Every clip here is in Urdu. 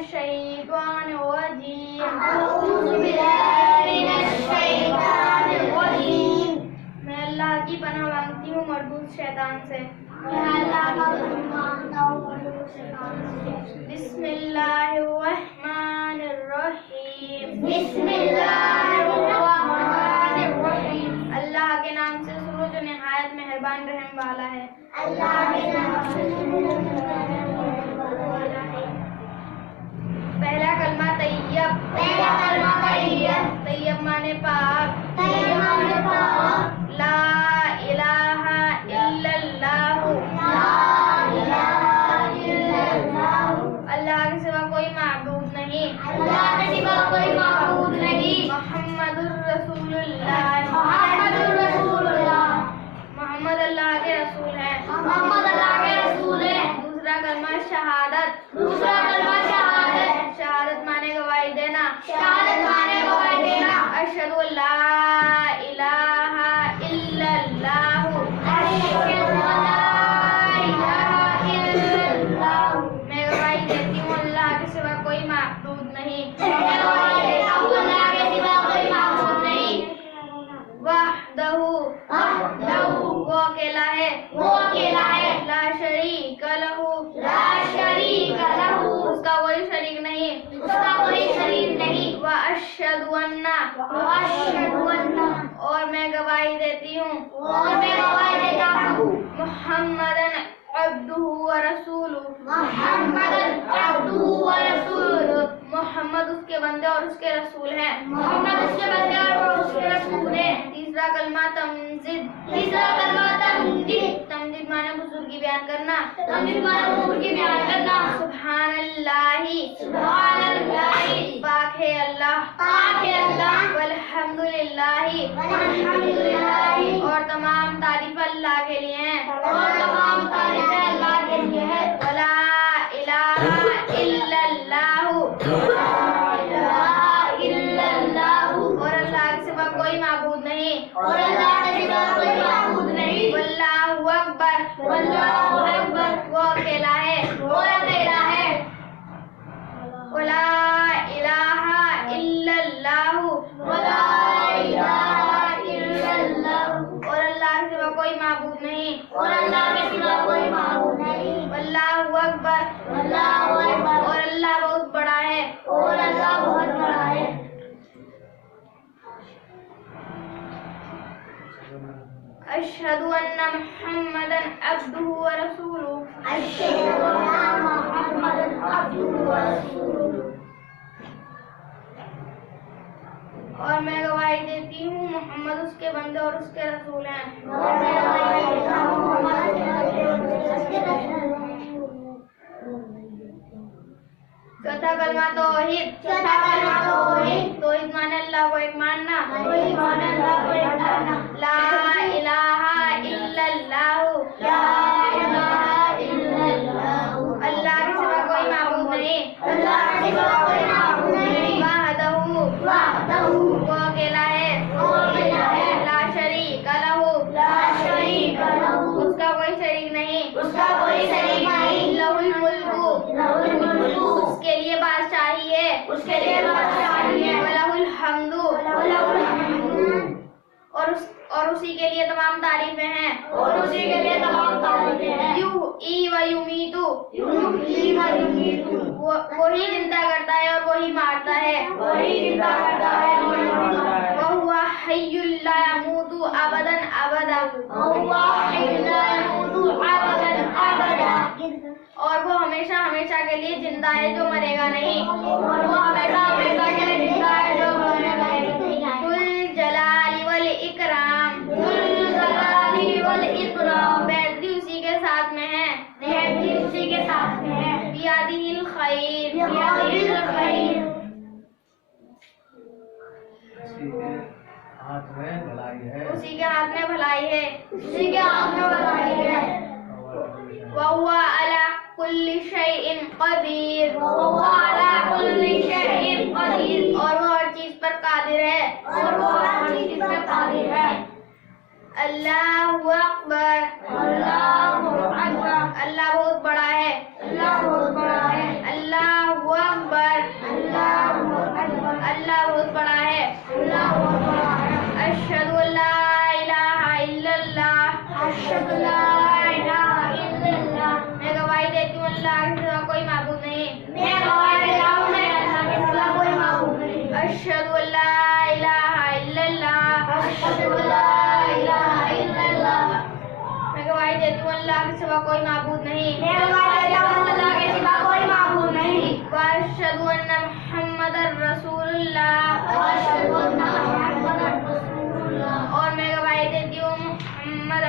الشيطان الرجيم. أعوذ بالله من الشيطان الرجيم. میں اللہ کی پناہ مانگتی ہوں مردود شیطان سے. میں اللہ کا حکم مانتا ہوں مردود شیطان سے. بسم اللہ الرحمن الرحیم. بسم اللہ الرحمن الرحیم. اللہ کے نام سے شروع جو نہایت مہربان رحم والا ہے. اللہ کے نام سے شروع پہلا کلمہ طیب. پہلا کلمہ طیب. طیب معنی پاک. طیب معنی پاک. لا الہ الا اللہ. لا الہ الا اللہ. اللہ کے سوا کوئی معبود نہیں. اللہ کے سوا کوئی معبود نہیں. محمد الرسول اللہ. محمد الرسول اللہ. محمد اللہ کے رسول ہیں. محمد اللہ کے رسول ہیں. دوسرا کلمہ شہادت. دوسرا کلمہ شہادت. شہادت معنی گواہی دینا. شہادت معنی گواہی دینا. اشہد ان لا الہ الا اللہ. اشہد ان لا الہ الا اللہ. میں گواہی دیتی ہوں اللہ کے سوا کوئی معبود نہیں. میں گواہی دیتا ہوں اللہ کے سوا کوئی معبود نہیں. وحدہ. وحدہ. وہ اکیلا ہے. وہ اکیلا ہے. لا شریک لہ. لا شریک لہ. اس کا کوئی شریک نہیں. اس کا کوئی شریک نہیں. واشہد ان. واشہد ان. اور میں گواہی دیتی ہوں اور میں گواہی دیتا ہوں محمدن عبدہ ورسولہ. محمد عبدہ ورسولہ. محمد اس کے بندے اور اس کے رسول ہیں. محمد اس کے بندے اور اس کے رسول ہیں. تیسرا کلمہ تمجید. تیسرا کلمہ تمجید. تمجید معنی بزرگی بیان کرنا. تمجید معنی بزرگی بیان کرنا. سبحان اللہ. سبحان اللہ. پاک ہے اللہ. پاک ہے اللہ. والحمدللہ. والحمدللہ. اور تمام تعریف اللہ کے لیے ہیں. اور تمام تعریفیں اللہ کے لیے ہے. ولا الہ الا اللہ. لا الہ الا اللہ. اور اللہ کے سوا کوئی معبود نہیں. اور اللہ کے سوا کوئی معبود نہیں. واللہ اکبر. واللہ اکبر. وہ اکیلا ہے. وہ اکیلا ہے. ولا الہ الا اللہ. ولا الہ الا اللہ. اور اللہ کے سوا کوئی معبود نہیں. اور اللہ کے سوا کوئی معبود نہیں. واللہ اکبر. واللہ اکبر. اور اللہ بہت بڑا ہے. اور اللہ بہت بڑا ہے. اشہد ان محمدن عبدہ ورسولہ. اشہد ان محمد عبدہ ورسولہ. اور میں گواہی دیتی ہوں محمد اس کے بندے اور اس کے رسول ہیں. اور میں گواہی دیتا ہوں محمد اس کے بندے اور اس کے رسول ہیں. چوتھا کلمہ توحید. چوتھا کلمہ توحید. توحید معنی اللہ کو ایک ماننا. توحید معنی اللہ کو ایک ماننا. لا الہ الا اللہ. لا الہ الا اللہ. اللہ کے سوا کوئی معبود نہیں. اللہ کے سوا کوئی معبود نہیں. وحدہ. وحدہ. وہ اکیلا ہے. وہ اکیلا ہے. لا شریک لہ. لا شریک لہ. اس کا کوئی شریک نہیں. اس کا کوئی شریک نہیں. لہ الملک. لہ الملک. اس کے لیے بادشاہی ہے. اس کے لیے بادشاہی ہے. وَلَهُ الْحَمْدُ. وَلَهُ الْحَمْدُ. اور اسی کے لیے تمام تعریفیں ہیں. اور اسی کے لیے تمام تعریفیں ہیں. یحیی و یمیت. یحیی و یمیت. وہی زندہ کرتا ہے اور وہی مارتا ہے. وہی زندہ کرتا ہے اور وہی مارتا ہے. وَهُوَ حَيٌّ لَا يَمُوتُ أَبَدًا أَبَدًا. وَهُوَ حَيٌّ لَا يَمُوتُ أَبَدًا أَبَدًا. اور وہ ہمیشہ ہمیشہ کے لیے زندہ ہے جو مرے گا نہیں. اور وہ ہمیشہ ہمیشہ کے لیے زندہ ہے جو مرے گا نہیں. ذو الجلال والاکرام. ذو الجلال والاکرام. بہتری اسی کے ساتھ میں ہے. بہتری اسی کے ساتھ میں ہے. بیادہ الخیر. بیادہ الخیر. اسی کے ہاتھ میں بھلائی ہے. اسی کے ہاتھ میں بھلائی ہے. وَهُوَ عَلَى كُلِّ شَيْءٍ قَدِيرٌ. وَهُوَ عَلَى كُلِّ شَيْءٍ قَدِيرٌ. اور وہ ہر چیز پر قادر ہے. اور وہ ہر چیز پر قادر ہے. اللہ اکبر. اللہ اکبر. اللہ بہت بڑا ہے. اللہ بہت بڑا ہے. اللہ اکبر. أشهد أن محمد رسول اللہ اور میں گواہی دیتی ہوں محمد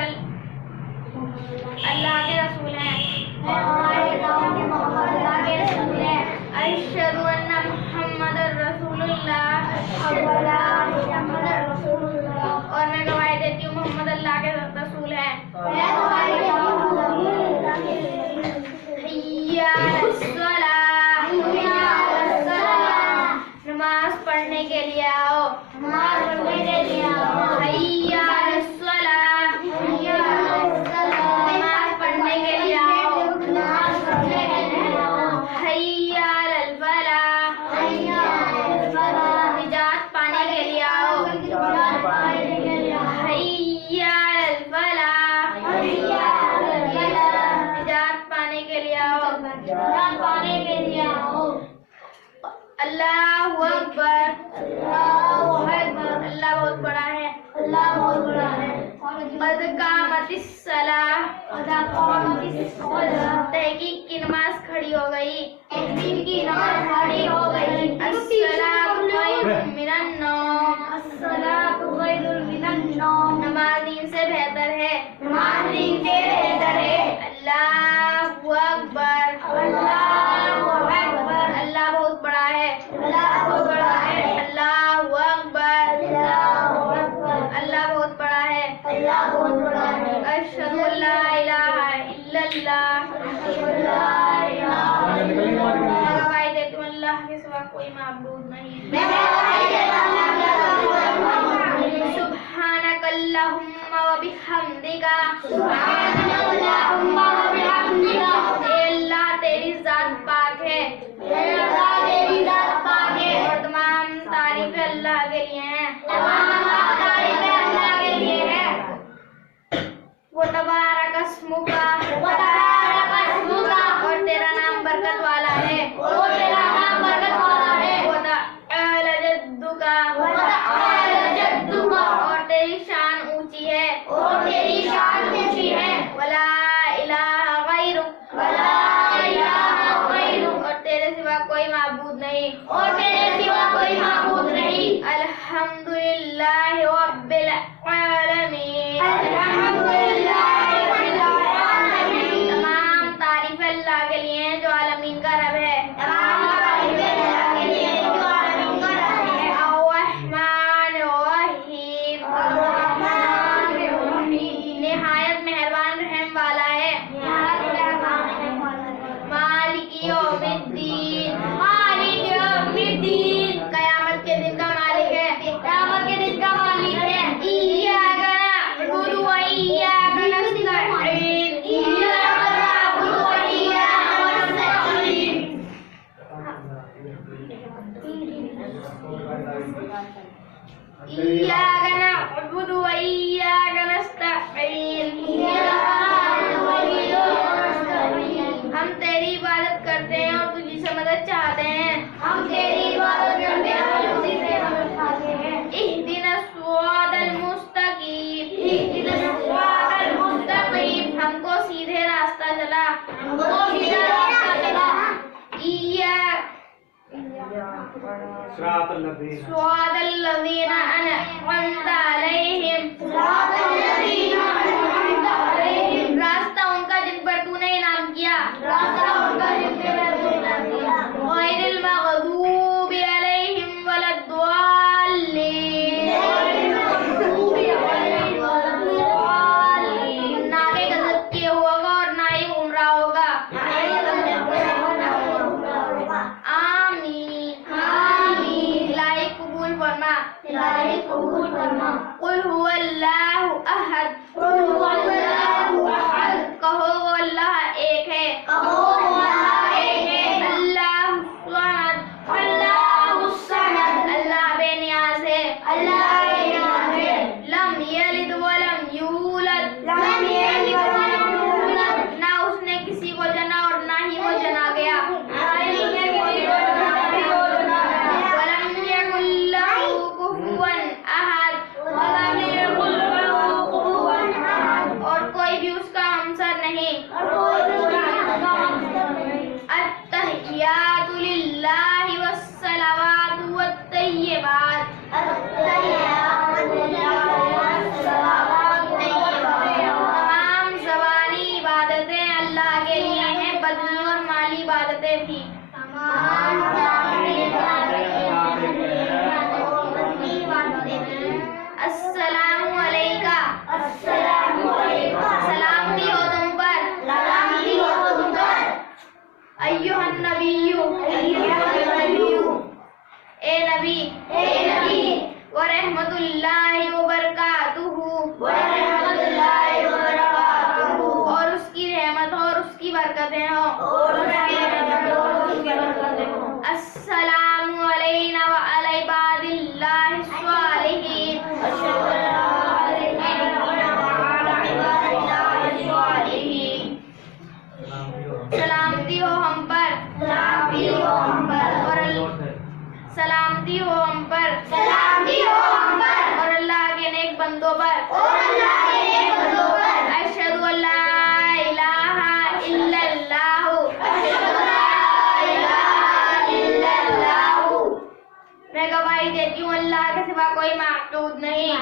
اللہ کے رسول ہیں أشهد أن محمد رسول اللہ اور میں گواہی دیتی ہوں محمد اللہ کے رسول ہیں حی علی الصلاۃ نماز پڑھنے کے لیے آؤ حی علی الصلاۃ نماز پڑھنے کے لیے آؤ حی علی الفلاح نجات پانے کے لیے آؤ حی علی الفلاح نجات پانے کے لیے آؤ اللہ اکبر اللہ بہت بڑا ہے قد قامت الصلاۃ تحقیق کی نماز کھڑی ہو گئی الصلاۃ خیر من النوم نماز دین سے بہتر ہے اللہ اکبر اللہ بہت بڑا ہے اللہ اکبر اللہ بہت بڑا ہے اشہد ان لا الہ الا اللہ میں گواہی دیتی ہوں اللہ کے سوا کوئی معبود نہیں سبحانک اللہم و بحمدک اے اللہ تیری ذات پاک ہے اور تمام تعریفیں اللہ کے لیے ہیں وہ تبارک اسمک اور تیرا نام برکت والا ہے وہ تعالی جدک اور تیری شان اونچی ہے ولا الہ غیرک اور تیرے سوا کوئی معبود نہیں الحمدللہ رب العالمین تمام تعریف اللہ کے لیے ہیں جو عالمین کا رب ہے الرحمن الرحیم نہایت مہربان رحم والا ہے مالک یوم الدین قیامت کے دن کا مالک ہے ایاک نعبد و ایاک نستعین ایاک نعبد و ایاک نستعین ہم تیری عبادت کرتے ہیں اور تجھی سے مدد چاہتے ہیں اہدنا الصراط المستقیم ہم کو سیدھے راستہ چلا صراط الذین صراط الذین انعمت علیہم راستہ ان کا جن پر تو نے انعام کیا غیر المغضوب علیہم ولا الضالین نہ کہ غضب کیے ہوگا اور نہ ہی گمراہ ہوگا آمین الہی قبول فرما قل هو اللہ احد کہو وہ اللہ ایک ہے اللہ الصمد اللہ بے نیاز ہے لم یلد ولم یولد نہ اس نے کسی کو جنا اور نہ ہی وہ جنا گیا ولم یکن لہ کفوا احد میں گواہی دیتی ہوں اللہ کے سوا کوئی معبود نہیں.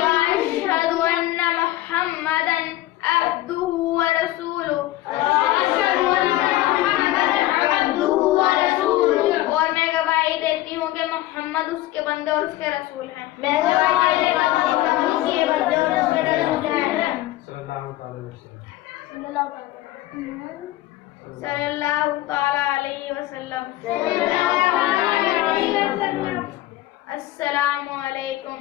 وأشهد أن محمدا عبده ورسوله. اور میں گواہی دیتی ہوں کہ محمد اس کے بندے اور اس کے رسول ہیں. صلی اللہ تعالی علیہ وسلم. السلام علیکم.